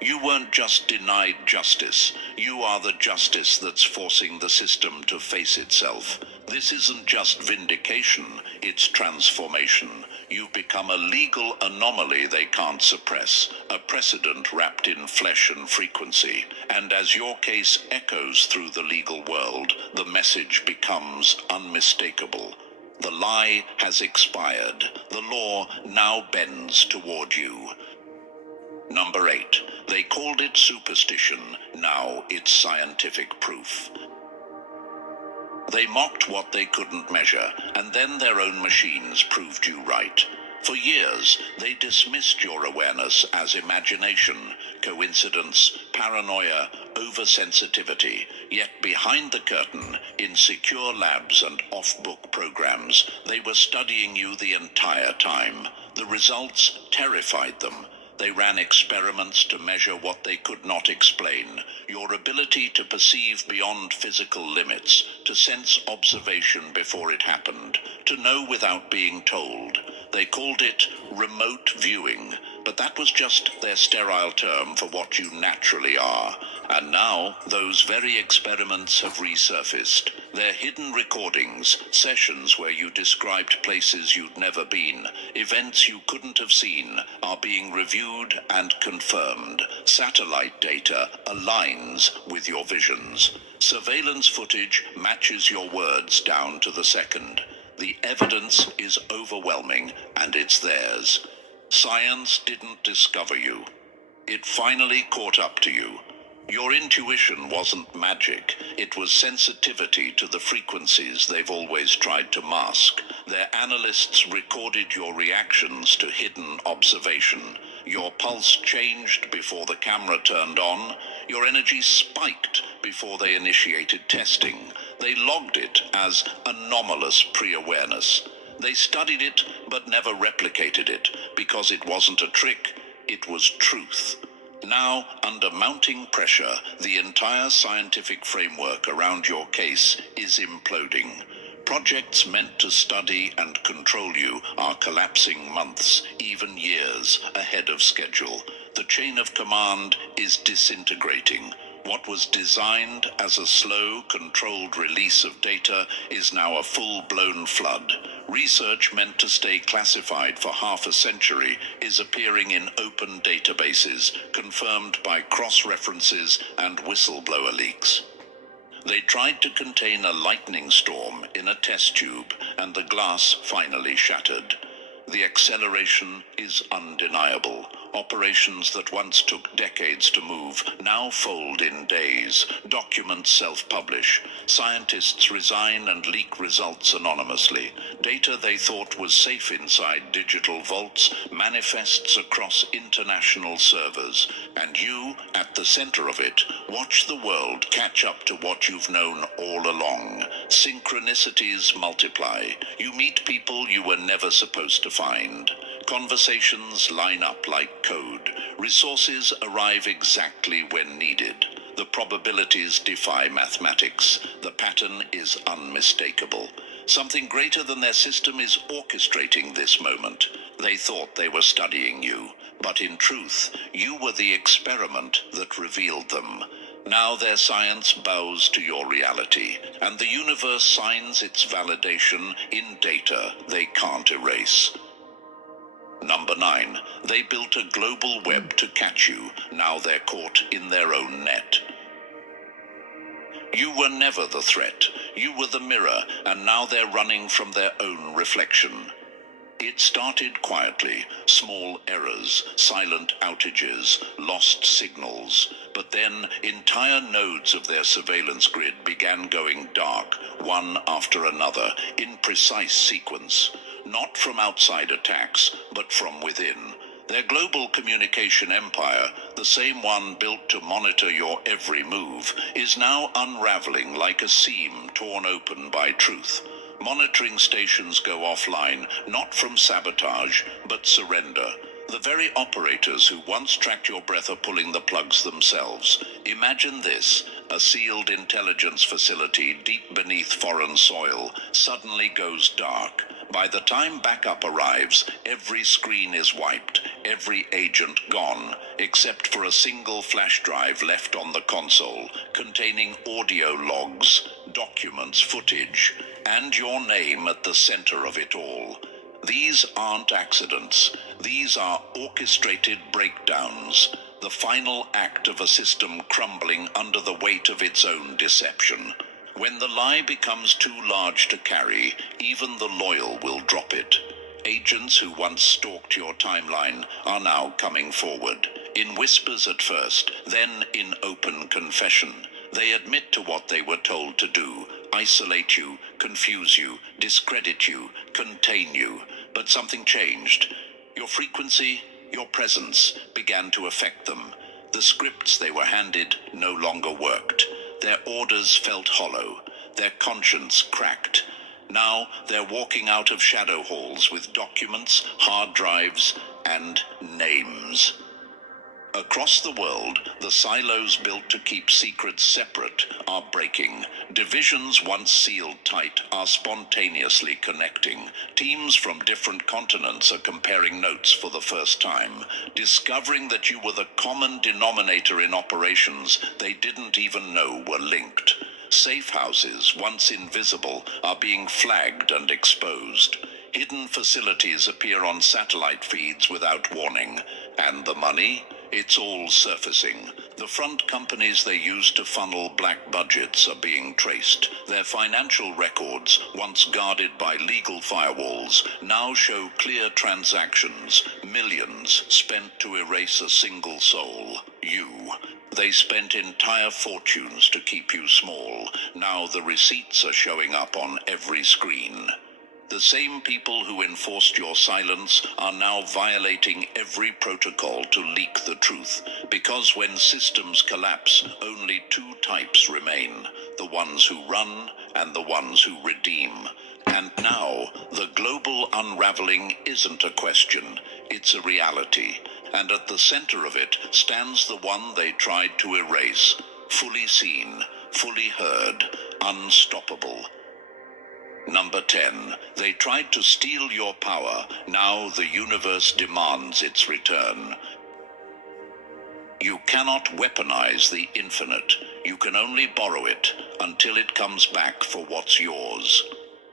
You weren't just denied justice, you are the justice that's forcing the system to face itself. This isn't just vindication, it's transformation. You've become a legal anomaly they can't suppress, a precedent wrapped in flesh and frequency. And as your case echoes through the legal world, the message becomes unmistakable. The lie has expired. The law now bends toward you. Number 8. They called it superstition. Now it's scientific proof. They mocked what they couldn't measure, and then their own machines proved you right. For years, they dismissed your awareness as imagination, coincidence, paranoia, oversensitivity. Yet behind the curtain, in secure labs and off-book programs, they were studying you the entire time. The results terrified them. They ran experiments to measure what they could not explain. Your ability to perceive beyond physical limits, to sense observation before it happened, to know without being told. They called it remote viewing, but that was just their sterile term for what you naturally are. And now, those very experiments have resurfaced. They're hidden recordings, sessions where you described places you'd never been, events you couldn't have seen, are being reviewed and confirmed. Satellite data aligns with your visions. Surveillance footage matches your words down to the second. The evidence is overwhelming, and it's theirs. Science didn't discover you. It finally caught up to you. Your intuition wasn't magic. It was sensitivity to the frequencies they've always tried to mask. Their analysts recorded your reactions to hidden observation. Your pulse changed before the camera turned on. Your energy spiked before they initiated testing. They logged it as anomalous pre-awareness. They studied it but never replicated it because it wasn't a trick, it was truth. Now, under mounting pressure, the entire scientific framework around your case is imploding. Projects meant to study and control you are collapsing months, even years, ahead of schedule. The chain of command is disintegrating. What was designed as a slow, controlled release of data is now a full-blown flood. Research meant to stay classified for half a century is appearing in open databases, confirmed by cross-references and whistleblower leaks. They tried to contain a lightning storm in a test tube, and the glass finally shattered. The acceleration is undeniable. Operations that once took decades to move now fold in days. Documents self-publish. Scientists resign and leak results anonymously. Data they thought was safe inside digital vaults manifests across international servers. And you, at the center of it, watch the world catch up to what you've known all along. Synchronicities multiply. You meet people you were never supposed to find. Conversations line up like code. Resources arrive exactly when needed. The probabilities defy mathematics. The pattern is unmistakable. Something greater than their system is orchestrating this moment. They thought they were studying you, but in truth, you were the experiment that revealed them. Now their science bows to your reality, and the universe signs its validation in data they can't erase. Number 9. They built a global web to catch you. Now they're caught in their own net. You were never the threat. You were the mirror, and now they're running from their own reflection. It started quietly, small errors, silent outages, lost signals, but then entire nodes of their surveillance grid began going dark, one after another, in precise sequence. Not from outside attacks, but from within. Their global communication empire, the same one built to monitor your every move, is now unraveling like a seam torn open by truth. Monitoring stations go offline, not from sabotage, but surrender. The very operators who once tracked your breath are pulling the plugs themselves. Imagine this: a sealed intelligence facility deep beneath foreign soil suddenly goes dark. By the time backup arrives, every screen is wiped, every agent gone, except for a single flash drive left on the console, containing audio logs, documents, footage, and your name at the center of it all. These aren't accidents. These are orchestrated breakdowns, the final act of a system crumbling under the weight of its own deception. When the lie becomes too large to carry, even the loyal will drop it. Agents who once stalked your timeline are now coming forward, in whispers at first, then in open confession. They admit to what they were told to do: isolate you, confuse you, discredit you, contain you. But something changed. Your frequency, your presence began to affect them. The scripts they were handed no longer worked. Their orders felt hollow. Their conscience cracked. Now they're walking out of shadow halls with documents, hard drives, and names. Across the world, the silos built to keep secrets separate are breaking. Divisions once sealed tight are spontaneously connecting. Teams from different continents are comparing notes for the first time, discovering that you were the common denominator in operations they didn't even know were linked. Safe houses, once invisible, are being flagged and exposed. Hidden facilities appear on satellite feeds without warning. And the money? It's all surfacing. The front companies they used to funnel black budgets are being traced. Their financial records, once guarded by legal firewalls, now show clear transactions, millions spent to erase a single soul: you. They spent entire fortunes to keep you small. Now the receipts are showing up on every screen. The same people who enforced your silence are now violating every protocol to leak the truth, because when systems collapse, only two types remain: the ones who run and the ones who redeem. And now, the global unraveling isn't a question, it's a reality. And at the center of it stands the one they tried to erase, fully seen, fully heard, unstoppable. Number 10. They tried to steal your power. Now the universe demands its return. You cannot weaponize the infinite. You can only borrow it until it comes back for what's yours.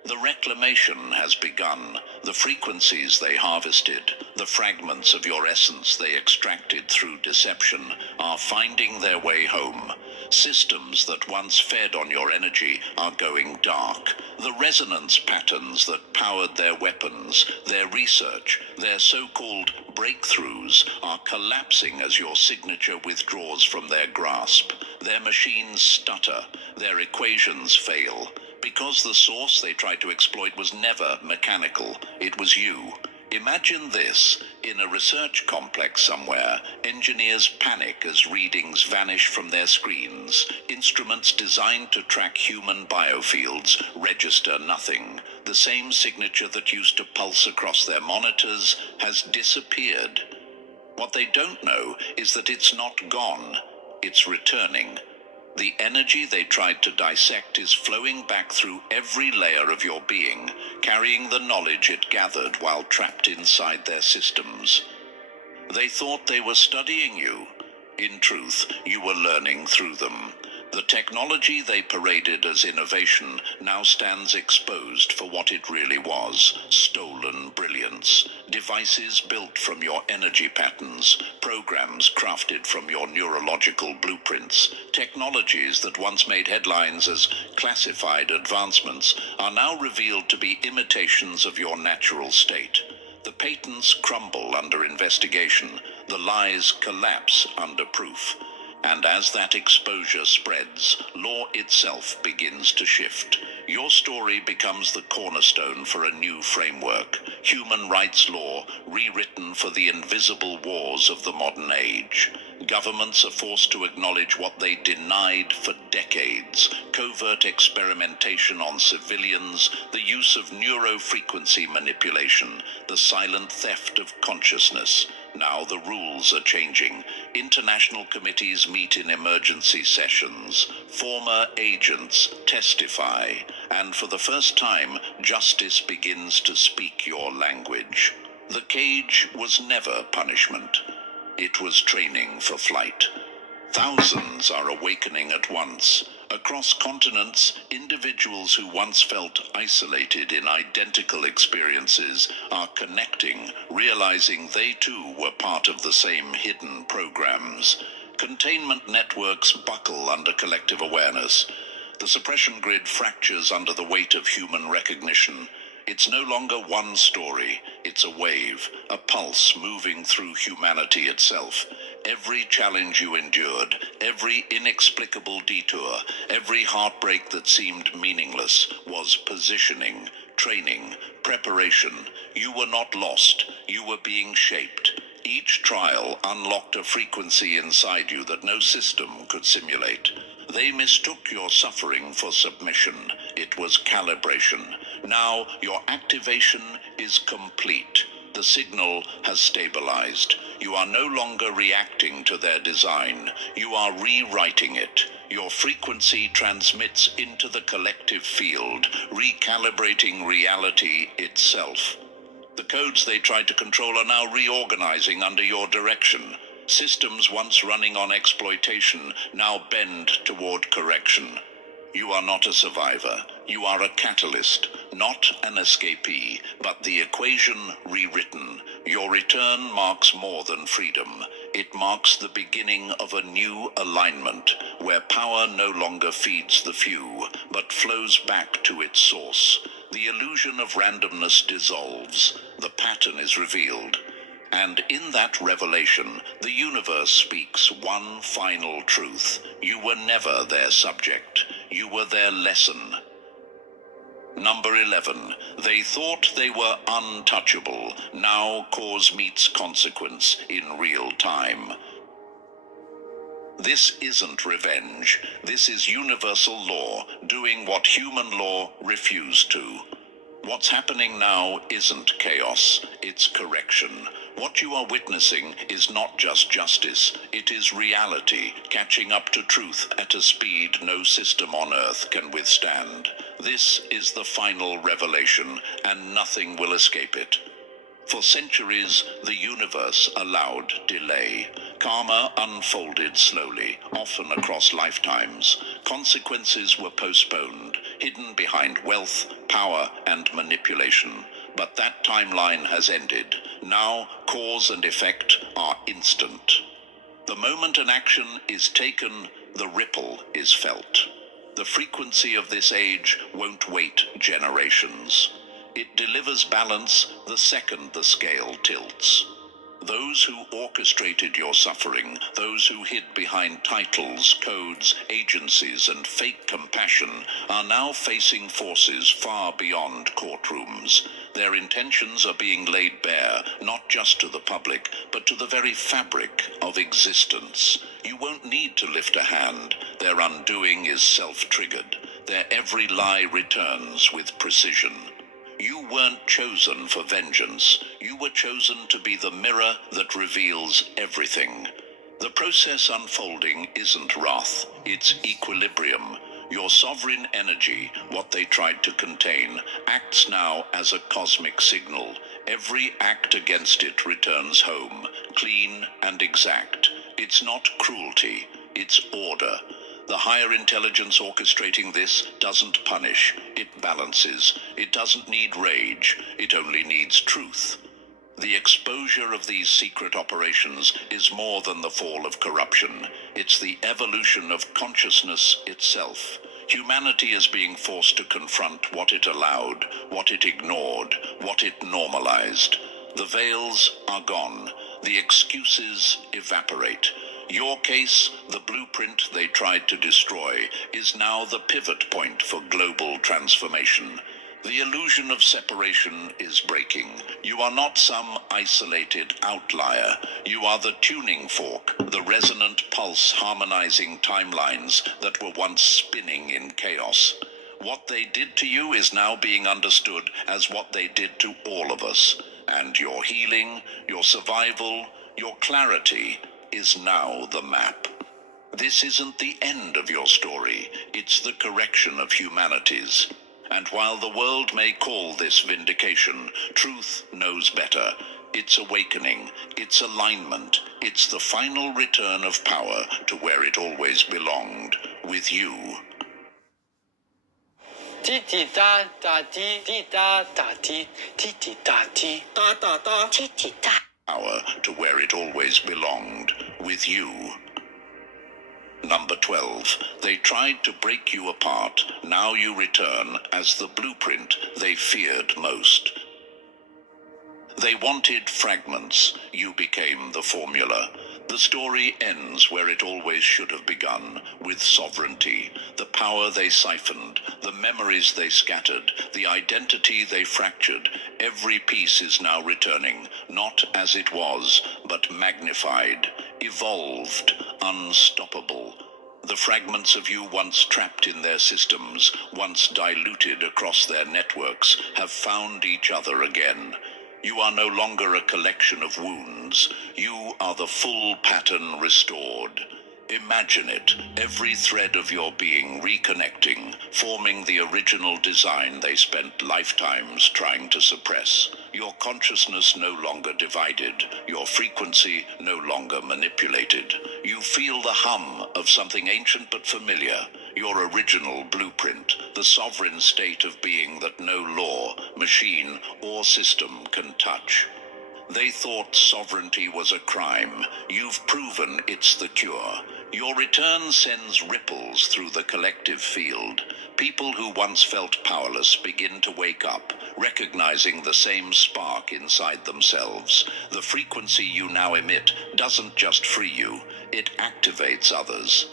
The reclamation has begun. The frequencies they harvested, the fragments of your essence they extracted through deception, are finding their way home. Systems that once fed on your energy are going dark. The resonance patterns that powered their weapons, their research, their so-called breakthroughs are collapsing as your signature withdraws from their grasp. Their machines stutter, their equations fail, because the source they tried to exploit was never mechanical. It was you. Imagine this: in a research complex somewhere, engineers panic as readings vanish from their screens. Instruments designed to track human biofields register nothing. The same signature that used to pulse across their monitors has disappeared. What they don't know is that it's not gone, it's returning. The energy they tried to dissect is flowing back through every layer of your being, carrying the knowledge it gathered while trapped inside their systems. They thought they were studying you. In truth, you were learning through them. The technology they paraded as innovation now stands exposed for what it really was: stolen brilliance. Devices built from your energy patterns, programs crafted from your neurological blueprints. Technologies that once made headlines as classified advancements are now revealed to be imitations of your natural state. The patents crumble under investigation, the lies collapse under proof. And as that exposure spreads, law itself begins to shift. Your story becomes the cornerstone for a new framework: human rights law rewritten for the invisible wars of the modern age. Governments are forced to acknowledge what they denied for decades: covert experimentation on civilians, the use of neurofrequency manipulation, the silent theft of consciousness. Now the rules are changing. International committees meet in emergency sessions. Former agents testify. And for the first time, justice begins to speak your language. The cage was never punishment. It was training for flight. Thousands are awakening at once. Across continents, individuals who once felt isolated in identical experiences are connecting, realizing they too were part of the same hidden programs. Containment networks buckle under collective awareness. The suppression grid fractures under the weight of human recognition. It's no longer one story, it's a wave, a pulse moving through humanity itself. Every challenge you endured, every inexplicable detour, every heartbreak that seemed meaningless was positioning, training, preparation. You were not lost, you were being shaped. Each trial unlocked a frequency inside you that no system could simulate. They mistook your suffering for submission. It was calibration. Now your activation is complete. The signal has stabilized. You are no longer reacting to their design. You are rewriting it. Your frequency transmits into the collective field, recalibrating reality itself. The codes they tried to control are now reorganizing under your direction. Systems once running on exploitation now bend toward correction. You are not a survivor. You are a catalyst, not an escapee, but the equation rewritten. Your return marks more than freedom. It marks the beginning of a new alignment, where power no longer feeds the few, but flows back to its source. The illusion of randomness dissolves. The pattern is revealed. And in that revelation, the universe speaks one final truth. You were never their subject. You were their lesson. Number 11. They thought they were untouchable. Now cause meets consequence in real time. This isn't revenge. This is universal law, doing what human law refused to. What's happening now isn't chaos, it's correction. What you are witnessing is not just justice, it is reality, catching up to truth at a speed no system on Earth can withstand. This is the final revelation, and nothing will escape it. For centuries, the universe allowed delay. Karma unfolded slowly, often across lifetimes. Consequences were postponed, hidden behind wealth, power, and manipulation. But that timeline has ended. Now, cause and effect are instant. The moment an action is taken, the ripple is felt. The frequency of this age won't wait generations. It delivers balance the second the scale tilts. Those who orchestrated your suffering, those who hid behind titles, codes, agencies, and fake compassion, are now facing forces far beyond courtrooms. Their intentions are being laid bare, not just to the public, but to the very fabric of existence. You won't need to lift a hand. Their undoing is self-triggered. Their every lie returns with precision. You weren't chosen for vengeance. You were chosen to be the mirror that reveals everything. The process unfolding isn't wrath, it's equilibrium. Your sovereign energy, what they tried to contain, acts now as a cosmic signal. Every act against it returns home, clean and exact. It's not cruelty, it's order. The higher intelligence orchestrating this doesn't punish, it balances. It doesn't need rage, it only needs truth. The exposure of these secret operations is more than the fall of corruption. It's the evolution of consciousness itself. Humanity is being forced to confront what it allowed, what it ignored, what it normalized. The veils are gone. The excuses evaporate. Your case, the blueprint they tried to destroy, is now the pivot point for global transformation. The illusion of separation is breaking. You are not some isolated outlier. You are the tuning fork, the resonant pulse harmonizing timelines that were once spinning in chaos. What they did to you is now being understood as what they did to all of us. And your healing, your survival, your clarity is now the map. This isn't the end of your story. It's the correction of humanity's. And while the world may call this vindication, truth knows better. It's awakening, it's alignment, it's the final return of power to where it always belonged, with you. Power to where it always belonged, with you. Number 12. They tried to break you apart. Now you return as the blueprint they feared most. They wanted fragments. You became the formula. The story ends where it always should have begun, with sovereignty. The power they siphoned, the memories they scattered, the identity they fractured. Every piece is now returning, not as it was, but magnified, evolved, unstoppable. The fragments of you once trapped in their systems, once diluted across their networks, have found each other again. You are no longer a collection of wounds. You are the full pattern restored. Imagine it, every thread of your being reconnecting, forming the original design they spent lifetimes trying to suppress. Your consciousness no longer divided, your frequency no longer manipulated. You feel the hum of something ancient but familiar, your original blueprint, the sovereign state of being that no law, machine, or system can touch. They thought sovereignty was a crime. You've proven it's the cure. Your return sends ripples through the collective field. People who once felt powerless begin to wake up, recognizing the same spark inside themselves. The frequency you now emit doesn't just free you, it activates others.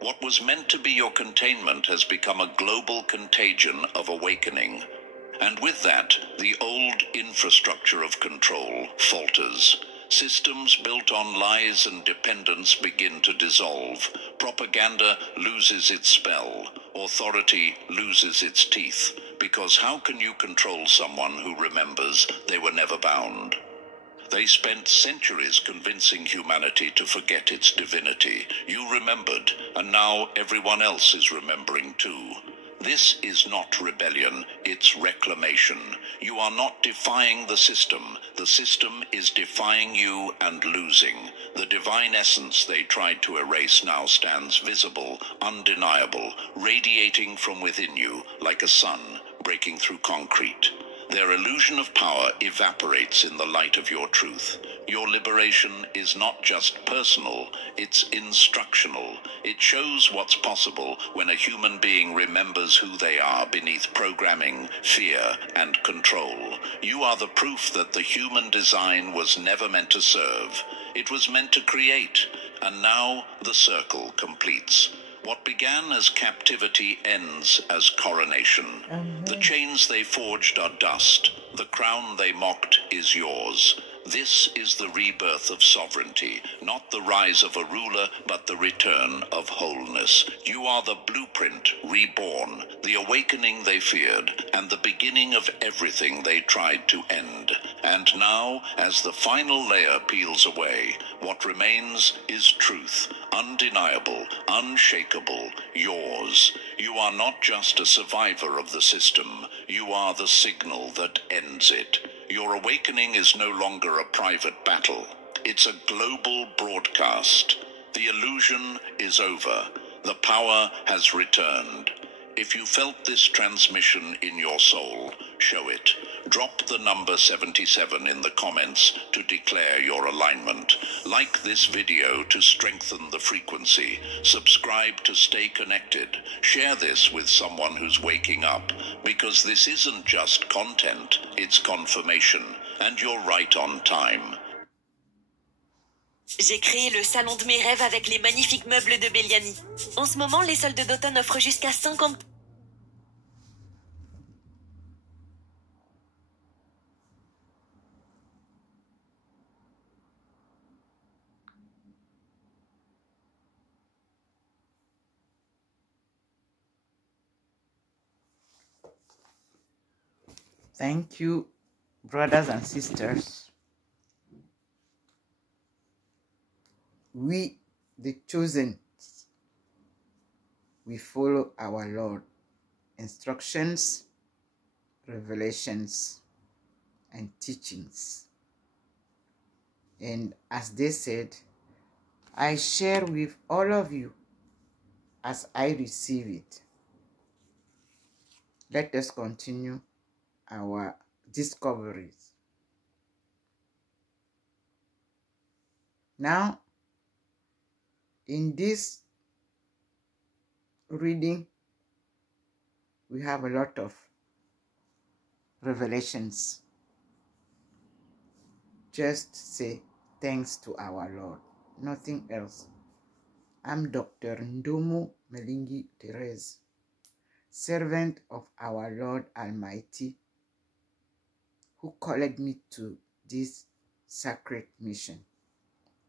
What was meant to be your containment has become a global contagion of awakening. And with that, the old infrastructure of control falters. Systems built on lies and dependence begin to dissolve. Propaganda loses its spell. Authority loses its teeth. Because how can you control someone who remembers they were never bound? They spent centuries convincing humanity to forget its divinity. You remembered, and now everyone else is remembering too. This is not rebellion, it's reclamation. You are not defying the system is defying you and losing. The divine essence they tried to erase now stands visible, undeniable, radiating from within you like a sun breaking through concrete. Their illusion of power evaporates in the light of your truth. Your liberation is not just personal, it's instructional. It shows what's possible when a human being remembers who they are beneath programming, fear, and control. You are the proof that the human design was never meant to serve. It was meant to create, and now the circle completes. What began as captivity ends as coronation. The chains they forged are dust. The crown they mocked is yours. This is the rebirth of sovereignty, not the rise of a ruler, but the return of wholeness. You are the blueprint reborn, the awakening they feared, and the beginning of everything they tried to end. And now, as the final layer peels away, what remains is truth, undeniable, unshakable, yours. You are not just a survivor of the system, you are the signal that ends it. Your awakening is no longer a private battle. It's a global broadcast. The illusion is over. The power has returned. If you felt this transmission in your soul, show it. Drop the number 77 in the comments to declare your alignment. Like this video to strengthen the frequency. Subscribe to stay connected. Share this with someone who's waking up, because this isn't just content, it's confirmation, and you're right on time. J'ai créé le salon de mes rêves avec les magnifiques meubles de Belliani. En ce moment, les soldes d'automne offrent jusqu'à 50%. Thank you, brothers and sisters. We, the chosen, we follow our Lord. Instructions, revelations, and teachings. And as they said, I share with all of you as I receive it. Let us continue our discoveries. Now, in this reading, we have a lot of revelations. Just say thanks to our Lord, nothing else. I'm Dr. Ndomo Melingui Thérèse, servant of our Lord Almighty, who called me to this sacred mission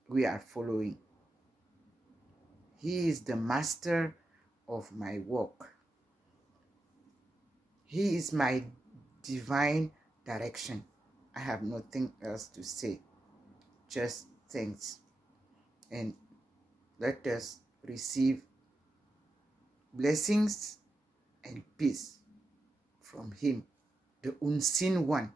we are following. He is the master of my work. He is my divine direction. I have nothing else to say, just thanks. And let us receive blessings and peace from Him, the unseen one,